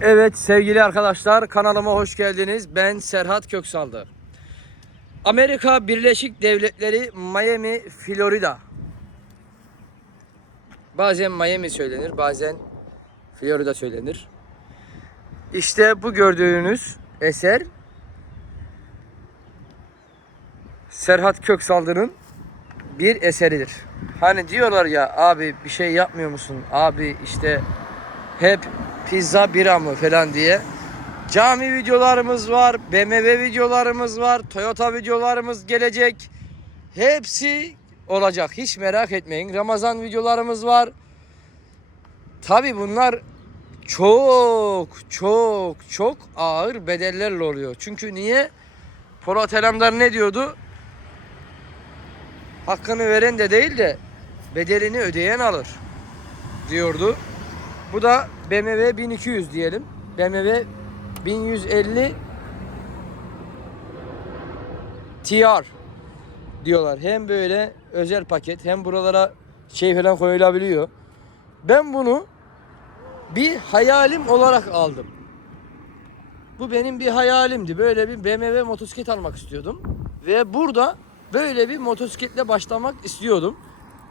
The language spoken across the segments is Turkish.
Evet sevgili arkadaşlar kanalıma hoş geldiniz. Ben Serhat Köksaldı. Amerika Birleşik Devletleri Miami, Florida. Bazen Miami söylenir, bazen Florida söylenir. İşte bu gördüğünüz eser Serhat Köksaldı'nın bir eseridir. Hani diyorlar ya abi bir şey yapmıyor musun? Abi işte hep pizza bira mı falan diye. Cami videolarımız var, BMW videolarımız var, Toyota videolarımız gelecek. Hepsi olacak. Hiç merak etmeyin. Ramazan videolarımız var. Tabi bunlar çok çok çok ağır bedellerle oluyor. Çünkü niye? Polat Alemdar ne diyordu? Hakkını veren de değil de bedelini ödeyen alır diyordu. Bu da BMW 1200 diyelim. BMW 1150 TR diyorlar. Hem böyle özel paket hem buralara şey falan koyulabiliyor. Ben bunu bir hayalim olarak aldım. Bu benim bir hayalimdi. Böyle bir BMW motosiklet almak istiyordum. Ve burada böyle bir motosikletle başlamak istiyordum.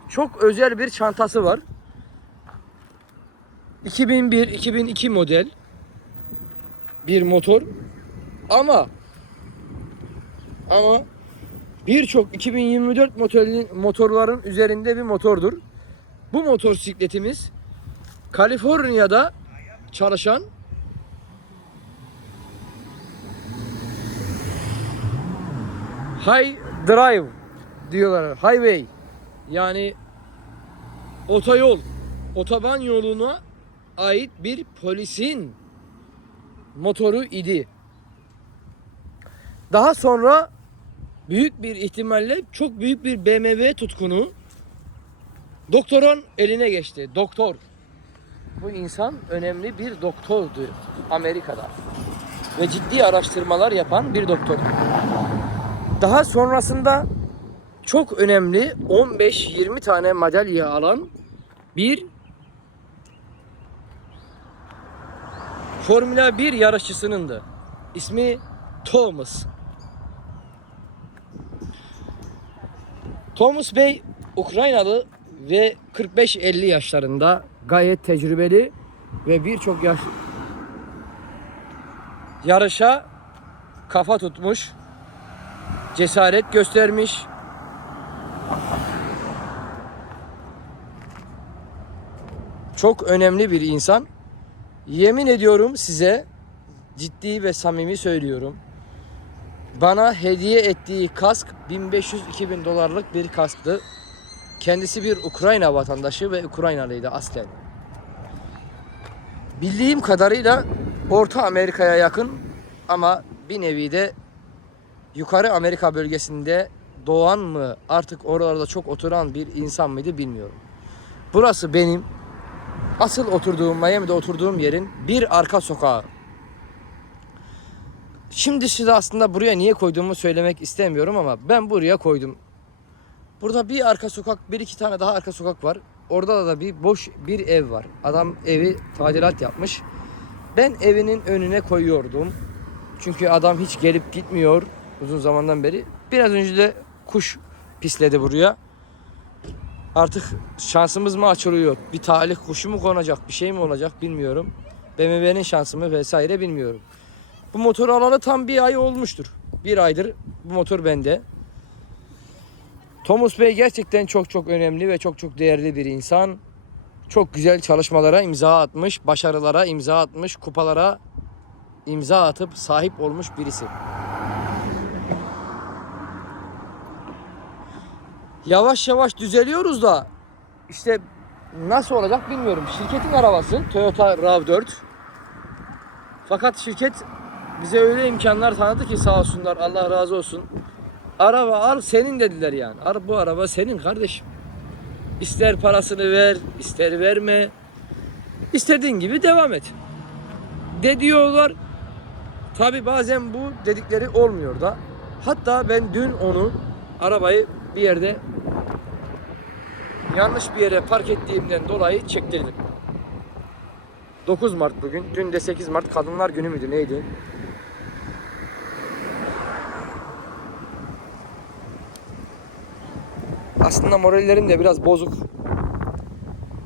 Çok özel bir çantası var. 2001-2002 model bir motor ama ama birçok 2024 motorlu, motorların üzerinde bir motordur. Bu motosikletimiz Kaliforniya'da çalışan High Drive diyorlar. Highway yani otoyol, otoban yoluna ait bir polisin motoru idi. Daha sonra büyük bir ihtimalle çok büyük bir BMW tutkunu doktorun eline geçti. Doktor. Bu insan önemli bir doktordu Amerika'da. Ve ciddi araştırmalar yapan bir doktor. Daha sonrasında çok önemli 15-20 tane madalya alan bir Formula 1 yarışçısınındı. İsmi Thomas. Thomas Bey Ukraynalı ve 45-50 yaşlarında gayet tecrübeli ve birçok yaş yarışa kafa tutmuş, cesaret göstermiş. Çok önemli bir insan. Yemin ediyorum size ciddi ve samimi söylüyorum. Bana hediye ettiği kask 1500-2000 dolarlık bir kasktı. Kendisi bir Ukrayna vatandaşı ve Ukraynalıydı aslen. Bildiğim kadarıyla Orta Amerika'ya yakın ama bir nevi de yukarı Amerika bölgesinde doğan mı artık oralarda çok oturan bir insan mıydı bilmiyorum. Burası benim asıl oturduğum Miami'de oturduğum yerin bir arka sokağı. Şimdi size aslında buraya niye koyduğumu söylemek istemiyorum ama ben buraya koydum. Burada bir arka sokak, bir iki tane daha arka sokak var. Orada da bir boş bir ev var. Adam evi tadilat yapmış. Ben evinin önüne koyuyordum. Çünkü adam hiç gelip gitmiyor uzun zamandan beri. Biraz önce de kuş pisledi buraya. Artık şansımız mı açılıyor? Bir talih kuşu mu konacak? Bir şey mi olacak bilmiyorum. BMW'nin şansı mı vesaire bilmiyorum. Bu motoru alalı tam bir ay olmuştur. Bir aydır bu motor bende. Thomas Bey gerçekten çok çok önemli ve çok çok değerli bir insan. Çok güzel çalışmalara imza atmış, başarılara imza atmış, kupalara imza atıp sahip olmuş birisi. Yavaş yavaş düzeliyoruz da işte nasıl olacak bilmiyorum. Şirketin arabası Toyota RAV4. Fakat şirket bize öyle imkanlar tanıdı ki sağ olsunlar Allah razı olsun. Araba al senin dediler yani. Ar- Bu araba senin kardeşim. İster parasını ver, ister verme. İstediğin gibi devam et. De diyorlar. Tabi bazen bu dedikleri olmuyor da. Hatta ben dün onu arabayı bir yerde yanlış bir yere park ettiğimden dolayı çektirdim. 9 Mart bugün. Dün de 8 Mart Kadınlar Günü müydü neydi? Aslında morallerim de biraz bozuk.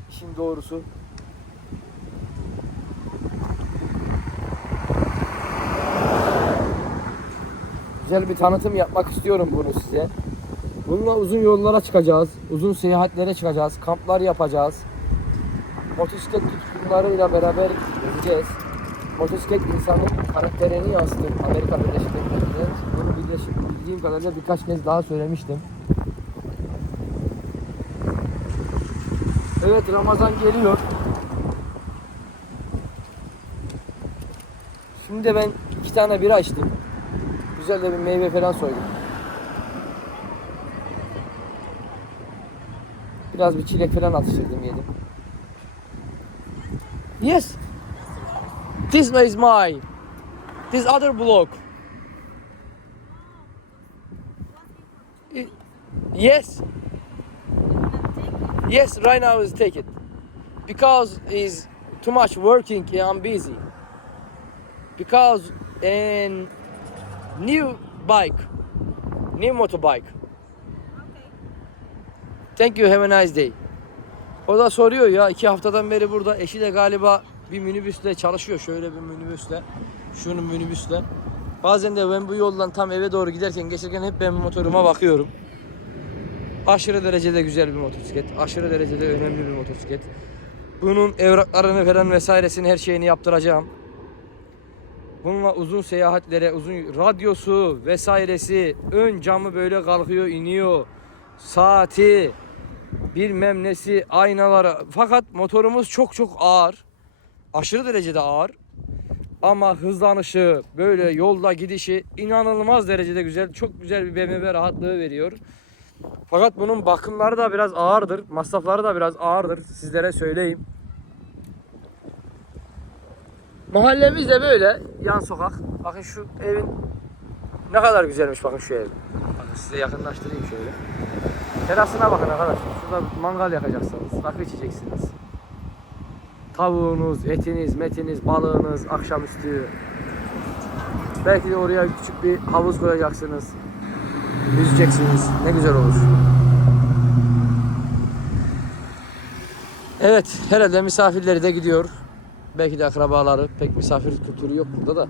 İşin doğrusu. Güzel bir tanıtım yapmak istiyorum bunu size. Bununla uzun yollara çıkacağız. Uzun seyahatlere çıkacağız. Kamplar yapacağız. Motosiklet tutkunlarıyla beraber gezeceğiz. Motosiklet insanın karakterini yansıtır Amerika Birleşik Devletleri'nde. Bunu birleşik, bildiğim kadarıyla birkaç kez daha söylemiştim. Evet Ramazan geliyor. Şimdi de ben iki tane bira içtim. Güzel de bir meyve falan soydum. Biraz bir çilek falan atıştırdım yedim. Yes. This is my. This other block. Yes. Yes, right now is take it. Because is too much working I'm busy. Because in new bike, new motorbike. Thank you, have a nice day. O da soruyor ya iki haftadan beri burada. Eşi de galiba bir minibüsle çalışıyor. Şöyle bir minibüsle. Şunun minibüsle. Bazen de ben bu yoldan tam eve doğru giderken geçerken hep ben motoruma bakıyorum. Aşırı derecede güzel bir motosiklet. Aşırı derecede önemli bir motosiklet. Bunun evraklarını falan vesairesini her şeyini yaptıracağım. Bununla uzun seyahatlere, uzun radyosu vesairesi, ön camı böyle kalkıyor, iniyor. Saati, bilmem nesi, aynaları. Fakat motorumuz çok çok ağır. Aşırı derecede ağır. Ama hızlanışı, böyle yolda gidişi inanılmaz derecede güzel. Çok güzel bir BMW rahatlığı veriyor. Fakat bunun bakımları da biraz ağırdır. Masrafları da biraz ağırdır. Sizlere söyleyeyim. Mahallemiz de böyle. Yan sokak. Bakın şu evin ne kadar güzelmiş bakın şu ev. Bakın size yakınlaştırayım şöyle. Terasına bakın arkadaşlar. Şurada mangal yakacaksınız. Rakı içeceksiniz. Tavuğunuz, etiniz, metiniz, balığınız akşamüstü. Belki de oraya küçük bir havuz koyacaksınız. Yüzeceksiniz. Ne güzel olur. Evet, herhalde misafirleri de gidiyor. Belki de akrabaları. Pek misafir kültürü yok burada da.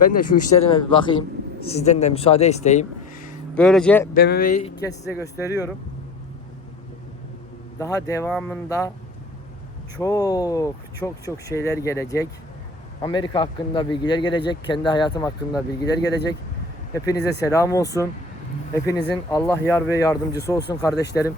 Ben de şu işlerime bir bakayım. Sizden de müsaade isteyeyim. Böylece BMW'yi ilk kez size gösteriyorum. Daha devamında çok çok çok şeyler gelecek. Amerika hakkında bilgiler gelecek. Kendi hayatım hakkında bilgiler gelecek. Hepinize selam olsun. Hepinizin Allah yar ve yardımcısı olsun kardeşlerim.